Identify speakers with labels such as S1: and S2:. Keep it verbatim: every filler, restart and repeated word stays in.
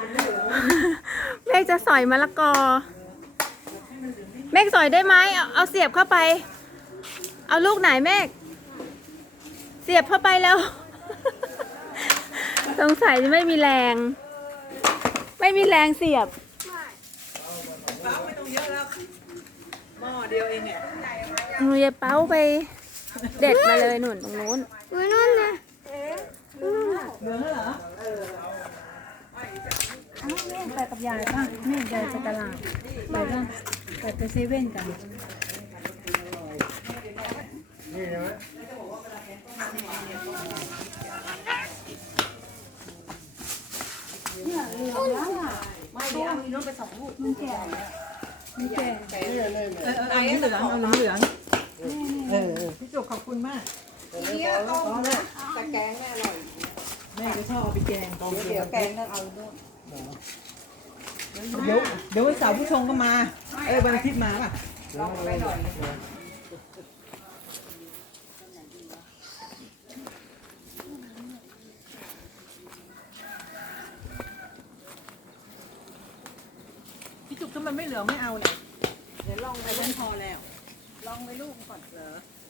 S1: เมฆจะสอยมะละกอเมฆสอยได้ไหมเอาเอาเสียบเข้าไปเอาลูกไหนเมฆเสียบเข้าไปแล้วสงสัยจะไม่มีแรงไม่มีแรงเสียบ
S2: เป้าไม่ต้องเยอะแล้วหม้อเดียวเองเนี่ย
S1: หนูอย่าเป้าไปเด็ดมาเลยหนุนตรงนู้นนู่นนะ
S2: เหลืองแล้วเหรอ
S3: อ้าวแม่ไปกับยายป่ะแม่ยายไปตลาดไปป่ะไปไปเซเว่นกัน
S4: นี่ใช่ไหม
S2: ไม่เดี๋ยวเอาอีโน้ตไปสองลูก
S3: มันแก่มันแก่
S4: นี่นี่
S2: เออเอาเหลืองเอาเหลืองเออพี่จุกขอบคุณมาก
S4: นี่ต้มนะ
S5: แต่แกงแม่อร่อย
S2: แม่ก็ชอบเอาไปแกง
S4: ต้ม
S5: เดี๋ยวแกงต้องเอาโน่น
S2: เดี๋ยวเดี๋ยววันเสาร์ผู้ชงก็มาเออวันอาทิตย์มาป่ะ
S5: ลองไปหน่อย
S2: พี่จุกถ้ามันไม่เหลืองไม่เอาเลยเดี๋ยวลองไปเล่นพอแล้ว
S5: ลองไปลูกก่อนเหรอ